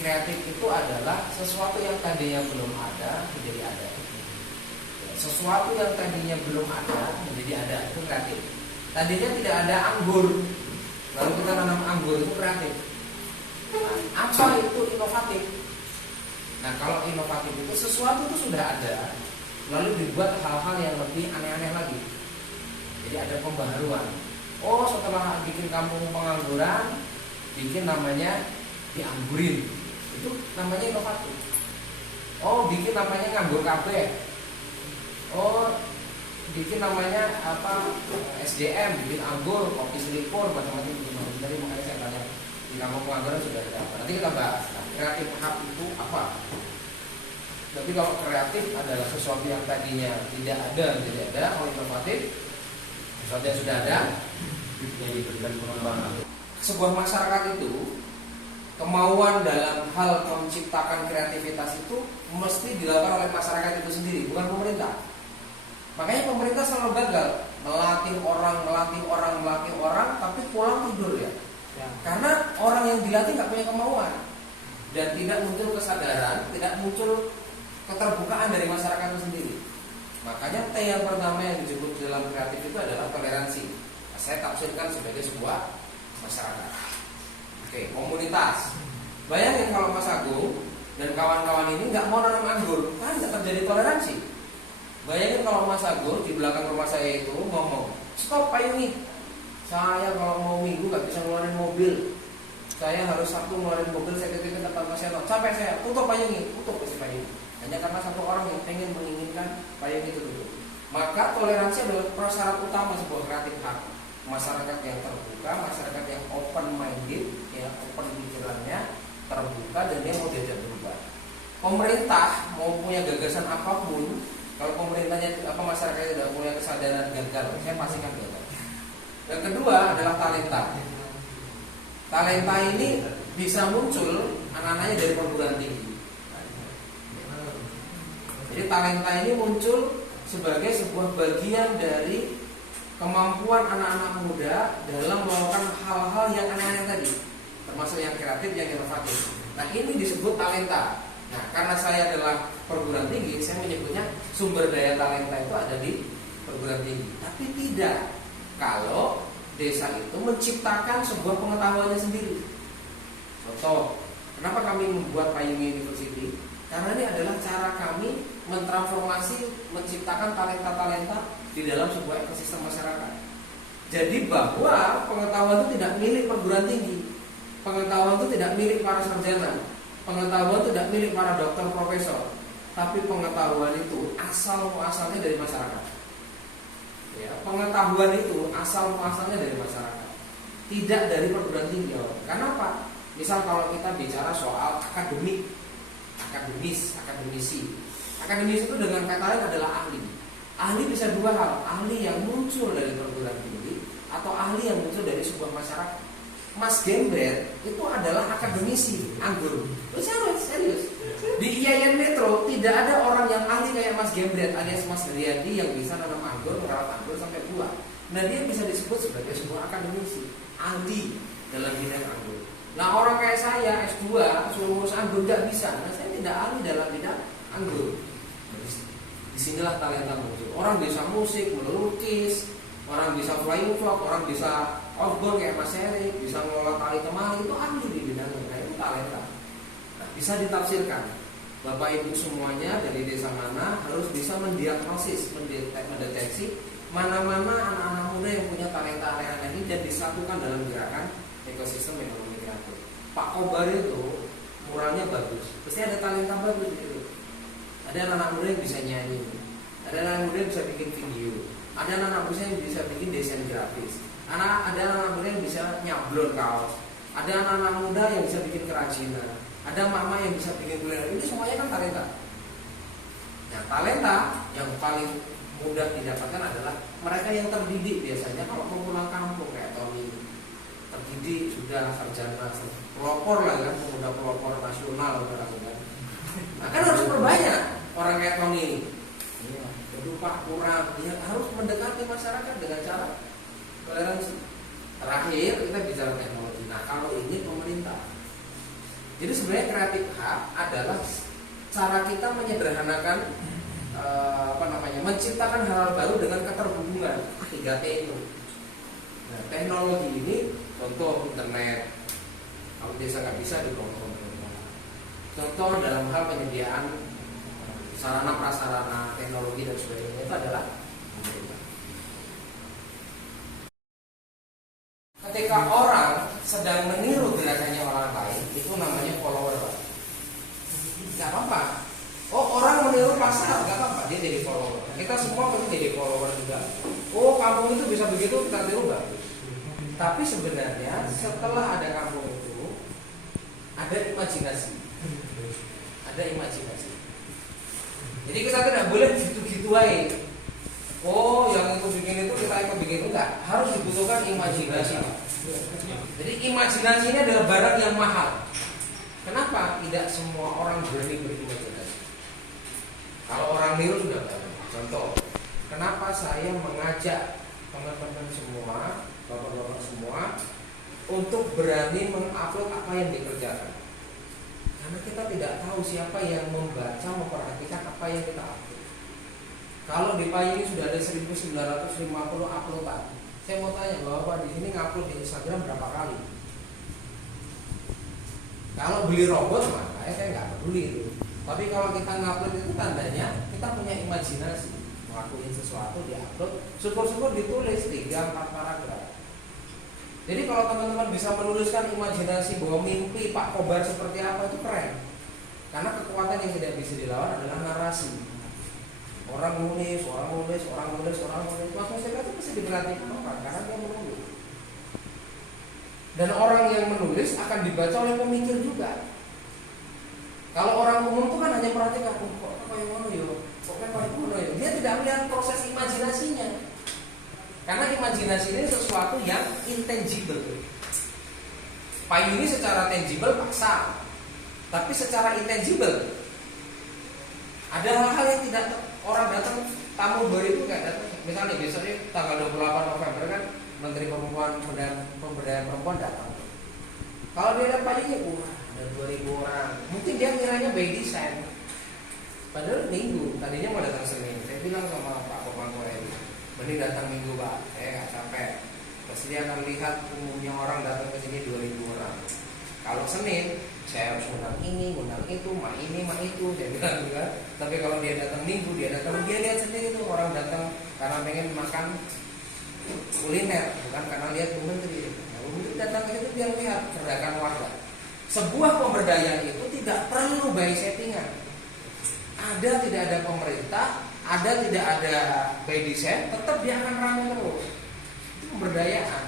kreatif itu adalah sesuatu yang tadinya belum ada menjadi ada. Sesuatu yang tadinya belum ada menjadi ada, itu kreatif. Tadinya tidak ada anggur, lalu kita tanam anggur, itu kreatif. Nah, apa itu inovatif? Nah, kalau inovatif itu sesuatu itu sudah ada, lalu dibuat hal-hal yang lebih aneh-aneh lagi. Jadi ada pembaharuan. Oh, setelah bikin kampung pengangguran, bikin namanya dianggurin, itu namanya inovatif. Oh, bikin namanya nganggur kabeh. Oh, bikin namanya apa, SDM, bikin anggur, kopi selipur, macam-macam gitu. Jadi makanya saya tanya di kampung pengangguran sudah ada apa. Nanti kita bahas. Nah, kreatif hub itu apa? Tapi kalau kreatif adalah sesuatu yang tadinya tidak ada menjadi ada. Kalau inovatif sesuatu yang sudah ada jadi diberikan pengembangan. Sebuah masyarakat itu kemauan dalam hal menciptakan kreativitas itu mesti dilakukan oleh masyarakat itu sendiri, bukan pemerintah. Makanya pemerintah selalu gagal melatih orang, tapi pulang tidur ya. Karena orang yang dilatih nggak punya kemauan dan tidak muncul kesadaran, tidak muncul keterbukaan dari masyarakat itu sendiri. Makanya T yang pertama yang disebut dalam kreatif itu adalah toleransi. Nah, saya tafsirkan sebagai sebuah masyarakat. Oke, komunitas. Bayangin kalau Mas Agung dan kawan-kawan ini nggak mau nanam anggur, kan nggak terjadi toleransi. Bayangin kalau Mas Agung di belakang rumah saya itu ngomong, stop payungi. Saya kalau mau minggu nggak bisa ngeluarin mobil. Saya harus Sabtu ngeluarin mobil, saya titipin tempat Mas Eno. Sampai saya tutup payungi, tutup isi payung. Hanya karena satu orang yang pengen menginginkan payung itu tutup. Maka toleransi adalah prasyarat utama sebuah kreatif hub. Masyarakat yang terbuka, masyarakat yang open minded, ya open pikirannya, terbuka dan dia mau diajak berubah. Pemerintah mau punya gagasan apapun, kalau pemerintahnya masyarakatnya tidak punya kesadaran, gagal. Saya pastikan gagal. Yang kedua adalah talenta. Talenta ini bisa muncul anak-anaknya dari perguruan tinggi. Jadi talenta ini muncul sebagai sebuah bagian dari kemampuan anak-anak muda dalam melakukan hal-hal yang aneh-aneh tadi, termasuk yang kreatif, yang inovatif. Nah, ini disebut talenta. Nah, karena saya adalah perguruan tinggi, saya menyebutnya sumber daya talenta itu ada di perguruan tinggi. Tapi tidak kalau desa itu menciptakan sebuah pengetahuannya sendiri. Contoh, kenapa kami membuat Payung University? Karena ini adalah cara kami mentransformasi, menciptakan talenta-talenta di dalam sebuah ekosistem masyarakat. Jadi bahwa pengetahuan itu tidak milik perguruan tinggi, pengetahuan itu tidak milik para sarjana, pengetahuan itu tidak milik para dokter profesor, tapi pengetahuan itu asal muasalnya dari masyarakat. Ya, pengetahuan itu asal muasalnya dari masyarakat, tidak dari perguruan tinggi. Kenapa? Misal kalau kita bicara soal akademik, akademisi itu dengan kata lain adalah ahli. Ahli bisa dua hal, ahli yang muncul dari perguruan tinggi atau ahli yang muncul dari sebuah masyarakat. Mas Gembret itu adalah akademisi anggur. Serius. Di IAIN Metro tidak ada orang yang ahli kayak Mas Gembret alias Mas Riyadi yang bisa nanam anggur, merawat anggur sampai buah. Nah, dia bisa disebut sebagai sebuah akademisi, ahli dalam bidang anggur. Nah, orang kayak saya S2 suruh ngurus anggur nggak bisa. Nah, saya tidak ahli dalam bidang anggur. Disinilah talenta muncul. Orang bisa musik, melukis, orang bisa flying fox, orang bisa outbound kayak Mas Erik, bisa ngelola tali temali, itu ahli di bidangnya. Nah, itu talenta. Nah, bisa ditafsirkan. Bapak Ibu semuanya dari desa mana harus bisa mendiagnosis, mendeteksi mana-mana anak-anak muda yang punya talenta aneh-aneh ini dan disatukan dalam gerakan ekosistem ekonomi kreatif. Pak Kobar itu muralnya bagus, pasti ada talenta bagus gitu. Ada anak muda yang bisa nyanyi, ada anak muda yang bisa bikin video, ada anak muda yang bisa bikin desain grafis, ada anak muda yang bisa nyablon kaos, ada anak muda yang bisa bikin kerajinan, ada mama yang bisa bikin kuliner. Ini semuanya kan talenta. Nah, talenta yang paling mudah didapatkan adalah mereka yang terdidik. Biasanya kalau mau pulang kampung kayak Tony, terdidik sudah sarjana, pelopor lah kan, pemuda pelopor nasional kan. Nah, kan harus perbanyak orang kayak Tony. Berupa kurang, dia harus mendekati masyarakat dengan cara toleransi. Terakhir kita bicara teknologi. Nah, kalau ini pemerintah Jadi sebenarnya kreatif hub adalah cara kita menyederhanakan menciptakan hal-hal baru dengan keterhubungan 3T itu. Nah, teknologi ini contoh internet, kalau desa nggak bisa dikontrol. Contoh dalam hal penyediaan sarana prasarana teknologi dan sebagainya itu adalah pemerintah. Ketika orang sedang meniru gerakannya orang lain, itu namanya follower. Gak apa-apa. Oh, orang meniru pasar, gak apa-apa, dia jadi follower. Kita semua pasti jadi follower juga. Oh, kampung itu bisa begitu, kita tiru bagus. Tapi sebenarnya setelah ada kampung itu, ada imajinasi. Ada imajinasi. Jadi kita tidak boleh gitu-gitu aja. Oh, yang itu bikin itu kita ikut bikin, enggak. Harus dibutuhkan imajinasi. Jadi imajinasi ini adalah barang yang mahal. Kenapa tidak semua orang berani berimajinasi? Kalau orang niru sudah banyak. Contoh, kenapa saya mengajak teman-teman semua, bapak-bapak semua, untuk berani mengupload apa yang dikerjakan? Karena kita tidak tahu siapa yang membaca, memperhatikan apa yang kita upload. Kalau di Payung sudah ada 1950 uploadan. Saya mau tanya, Bapak di sini ngupload di Instagram berapa kali? Kalau beli robot maka saya nggak peduli itu. Tapi kalau kita ngupload itu tandanya kita punya imajinasi, ngelakuin sesuatu diupload, syukur-syukur ditulis 3-4 paragraf. Jadi kalau teman-teman bisa menuliskan imajinasi bahwa mimpi Pak Kobar seperti apa, itu keren. Karena kekuatan yang tidak bisa dilawan adalah narasi. Orang nulis, Mas Mustika itu pasti diperhatikan orang karena dia menulis. Dan orang yang menulis akan dibaca oleh pemikir juga. Kalau orang umum itu kan hanya perhatikan, kok kayak mana yo, dia tidak melihat proses imajinasinya. Karena imajinasi ini sesuatu yang intangible. Payung ini secara tangible pasar, tapi secara intangible ada hal-hal yang tidak orang datang, tamu baru itu nggak datang. Misalnya besoknya tanggal 28 November kan Menteri Pemberdayaan Perempuan datang. Kalau dia lihat payungnya, ada 2000 orang, mungkin dia ngiranya by design. Padahal minggu, tadinya mau datang Senin. Saya bilang sama Pak Pemangku ini, mending datang Minggu Pak, saya nggak capek. Terus dia akan lihat umumnya orang datang ke sini 2000 orang. Kalau Senin, saya harus undang ini, undang itu, mak ini, mak itu, saya bilang juga. Tapi kalau dia datang Minggu, dia lihat sendiri tuh orang datang karena pengen makan kuliner, bukan karena lihat Bu Menteri. Nah, Bu Menteri datang ke situ biar lihat gerakan warga. Sebuah pemberdayaan itu tidak perlu by settingan. Ada tidak ada pemerintah, ada tidak ada by design, tetap dia akan ramai terus. Itu pemberdayaan.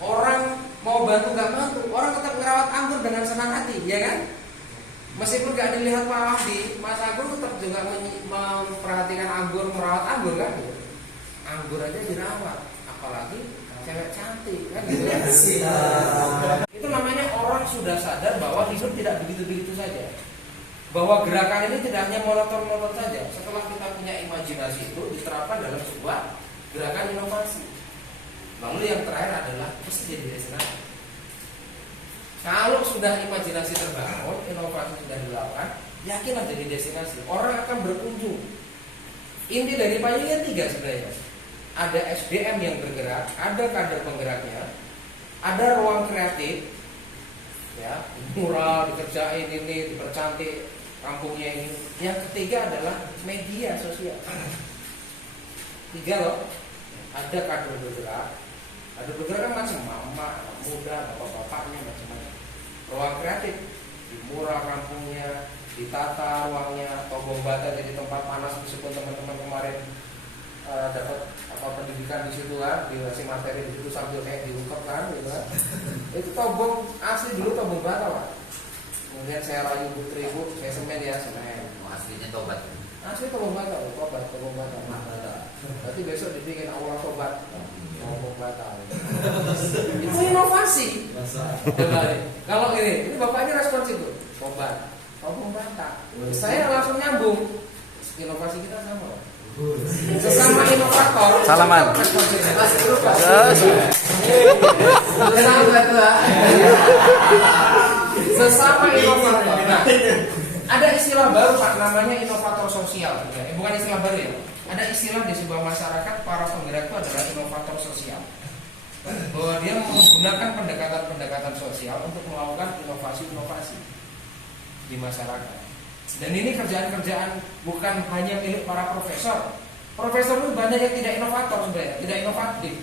Orang mau bantu gak bantu, orang tetap merawat anggur dengan senang hati, ya kan? Meskipun gak dilihat Pak Wahdi, Mas Anggur tetap juga memperhatikan anggur, merawat anggur kan? Anggur aja dirawat, apalagi cewek cantik kan gitu kan? Itu namanya orang sudah sadar bahwa hidup tidak begitu-begitu saja. Bahwa gerakan ini tidak hanya monoton-monoton saja. Setelah kita punya imajinasi itu diterapkan dalam sebuah gerakan inovasi. Lalu yang terakhir adalah mesti jadi destinasi. Kalau sudah imajinasi terbangun, inovasi sudah dilakukan, yakinlah jadi destinasi. Orang akan berkunjung. Inti dari payungnya 3 sebenarnya. Ada SDM yang bergerak, ada kader penggeraknya, ada ruang kreatif, ya, mural dikerjain ini, dipercantik kampungnya ini. Yang ketiga adalah media sosial. 3 loh. Ada kader bergerak, ada bergerak kan macam mama, muda, bapak-bapaknya macam-macam. Ruang kreatif, di mural kampungnya, ditata ruangnya, Tobong Bata jadi tempat panas meskipun teman-teman kemarin dapat pendidikan di situ kan, dikasih materi di situ sambil kayak diungkap kan, gitu kan. Itu Tobong asli dulu Tobong Bata Pak. Kemudian saya rayu putri ibu, saya semen ya semen. Aslinya tobat. Asli Tobong Bata, Tobong Bata. Berarti besok dibikin aula tobat. Tobong Bata. Itu inovasi. Kalau ini bapaknya respons itu tobat, Tobong Bata. Saya langsung nyambung. Inovasi kita sama. Sesama inovator. Salaman. Sesama inovator. Nah, ada istilah baru Pak, namanya inovator sosial. Bukan istilah baru ya. Ada istilah di sebuah masyarakat, para penggerak itu adalah inovator sosial. Bahwa dia menggunakan pendekatan-pendekatan sosial untuk melakukan inovasi-inovasi di masyarakat. Dan ini kerjaan-kerjaan bukan hanya milik para profesor. Profesor itu banyak yang tidak inovator sebenarnya, tidak inovatif.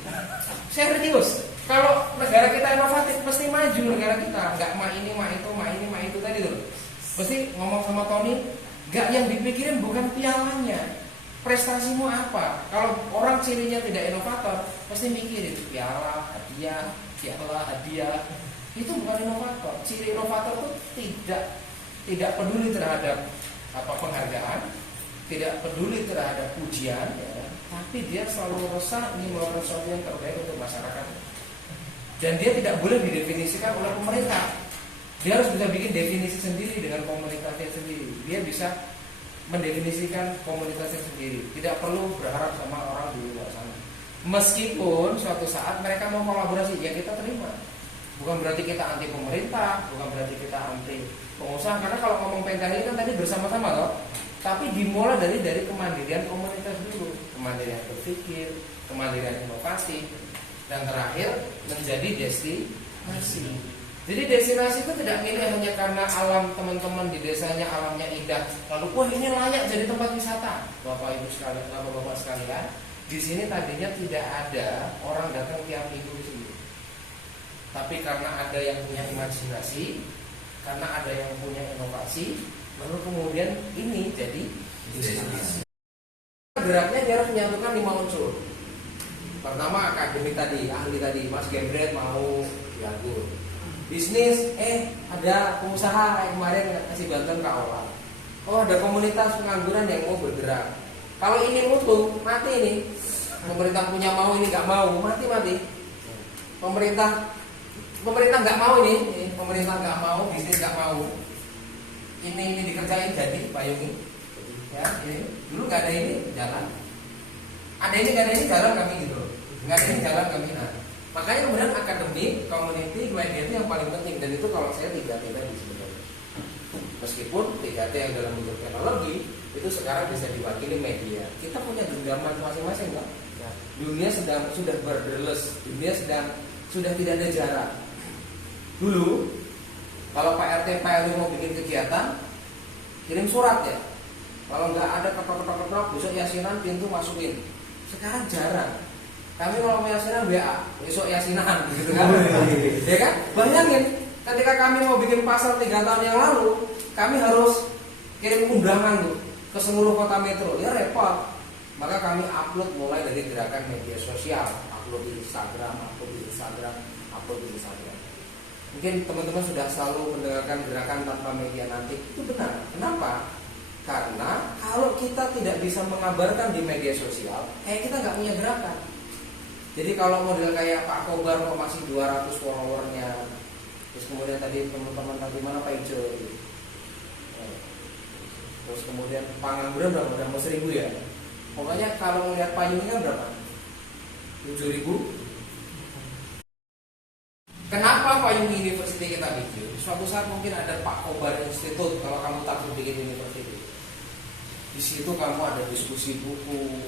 Serius. Kalau negara kita inovatif, pasti maju negara kita. Enggak ma ini, ma itu, ma ini, ma itu tadi tuh. Pasti ngomong sama Tony, enggak, yang dipikirin bukan pialanya, prestasimu apa. Kalau orang cirinya tidak inovator, pasti mikirin piala, hadiah, piala, hadiah. Itu bukan inovator. Ciri inovator itu tidak peduli terhadap penghargaan, tidak peduli terhadap pujian, ya, tapi dia selalu resah ingin melakukan sesuatu yang terbaik untuk masyarakat. Dan dia tidak boleh didefinisikan oleh pemerintah. Dia harus bisa bikin definisi sendiri dengan komunitasnya sendiri. Dia bisa mendefinisikan komunitasnya sendiri. Tidak perlu berharap sama orang di luar sana. Meskipun suatu saat mereka mau kolaborasi, ya kita terima. Bukan berarti kita anti pemerintah, bukan berarti kita anti pengusaha. Karena kalau ngomong PKI kan tadi bersama-sama loh. Tapi dimulai dari kemandirian komunitas dulu, kemandirian berpikir, kemandirian inovasi, dan terakhir menjadi destinasi. Jadi destinasi itu tidak milih hanya karena alam teman-teman di desanya alamnya indah. Lalu wah ini layak jadi tempat wisata. Bapak Ibu sekalian, Bapak-bapak sekalian, di sini tadinya tidak ada orang datang tiap minggu di sini. Tapi karena ada yang punya imajinasi, karena ada yang punya inovasi, lalu kemudian ini jadi destinasi. Geraknya dia harus menyatukan 5 unsur. Pertama akademik tadi, ahli tadi, Mas Gembret mau diatur. Bisnis, ada pengusaha kayak kemarin kasih bantuan ke awal. Oh ada komunitas pengangguran yang mau bergerak. Kalau ini mutu, mati ini. Pemerintah punya mau ini nggak mau, mati. Pemerintah nggak mau ini, pemerintah nggak mau, bisnis nggak mau. Ini dikerjain jadi payungi. Ya, ini dulu nggak ada ini jalan. Ada ini nggak ada ini jalan kami gitu. Nggak ada ini jalan kami. Nah, makanya kemudian akademik, community, media itu yang paling penting. Dan itu kalau saya 3T tadi sebenarnya. Meskipun 3T yang dalam bentuk teknologi itu sekarang bisa diwakili media. Kita punya genggaman masing-masing, Pak. Ya. Dunia sudah borderless. Dunia sudah tidak ada jarak. Dulu kalau Pak RT, Pak RW mau bikin kegiatan, kirim surat ya. Kalau nggak ada ketok-ketok, besok yasinan pintu masukin. Sekarang jarang. Kami kalau mau yasinan WA, besok yasinan gitu kan. Ya kan? Bayangin, ketika kami mau bikin pasar 3 tahun yang lalu, kami harus kirim undangan tuh ke seluruh kota metro. Ya repot. Maka kami upload mulai dari gerakan media sosial, upload di Instagram. Mungkin teman-teman sudah selalu mendengarkan gerakan tanpa media nanti. Itu benar. Kenapa? Karena kalau kita tidak bisa mengabarkan di media sosial, kayak kita nggak punya gerakan. Jadi kalau model kayak Pak Kobar kok masih 200 followernya, terus kemudian tadi teman-teman tadi mana Pak Ijo, terus kemudian pengangguran berapa? Udah mau 1.000 ya. Pokoknya kalau melihat payungnya berapa? 7.000. Kenapa Payung University kita bikin? Suatu saat mungkin ada Pak Kobar Institute. Kalau kamu takut bikin university, di situ kamu ada diskusi buku,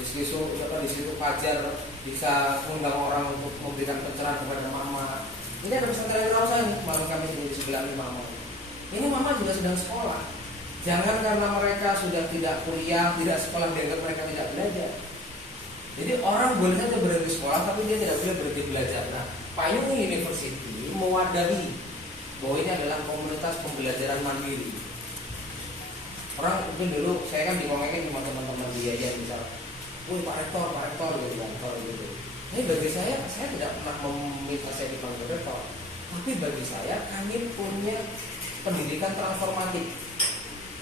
di situ Fajar bisa undang orang untuk memberikan pencerahan kepada mama. Ini ada pesantren Rausa nih, malam kami di sebelah mama. Ini mama juga sedang sekolah. Jangan karena mereka sudah tidak kuliah, tidak sekolah, dianggap mereka tidak belajar. Jadi orang boleh saja berhenti sekolah, tapi dia tidak boleh berhenti belajar. Nah, Payung University mewadahi bahwa ini adalah komunitas pembelajaran mandiri. Orang mungkin dulu saya kan ngomongin sama teman-teman di Yayan misalnya, woi Pak Rektor gitu kan, gitu. Ini bagi saya tidak pernah meminta saya dipanggil rektor, tapi bagi saya kami punya pendidikan transformatif,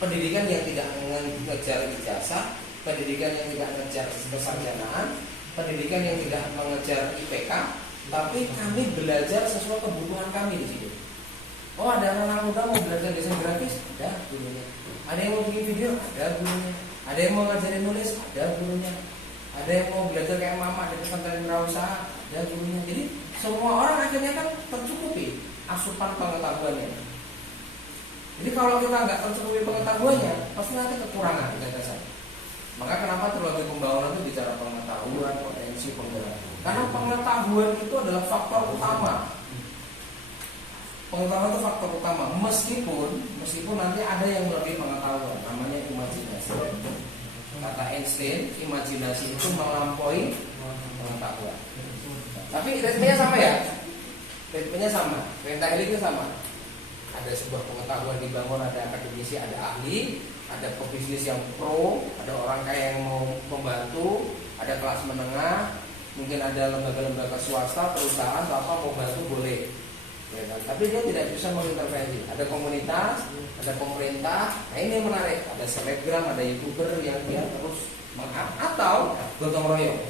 pendidikan yang tidak mengejar ijazah, pendidikan yang tidak mengejar kesarjanaan, pendidikan yang tidak mengejar IPK, tapi kami belajar sesuai kebutuhan kami di situ. Oh ada anak muda mau belajar desain grafis, ada gurunya. Ada yang mau bikin video, ada gurunya. Ada yang mau ngajarin nulis, ada gurunya. Ada yang mau belajar kayak mama dari pesantren Rausa, ada gurunya. Jadi semua orang akhirnya kan tercukupi asupan pengetahuannya. Jadi kalau kita nggak tercukupi pengetahuannya, pasti nanti kekurangan gagasan. Maka kenapa teknologi pembangunan itu bicara pengetahuan, potensi, penggerak? Karena pengetahuan itu adalah faktor utama. Pengetahuan itu faktor utama. Meskipun nanti ada yang lebih pengetahuan, namanya imajinasi. Kata Einstein, imajinasi itu melampaui pengetahuan. Tapi ritmenya sama ya. Ritmenya sama, perintah eliknya sama. Ada sebuah pengetahuan dibangun, ada akademisi, ada ahli, ada pebisnis yang pro, ada orang kaya yang mau membantu, ada kelas menengah, mungkin ada lembaga-lembaga swasta, perusahaan atau apa mau bantu boleh. Ya kan? Tapi dia tidak bisa mengintervensi. Ada komunitas, ada pemerintah. Nah ini yang menarik. Ada selebgram, ada youtuber yang dia terus atau gotong royong.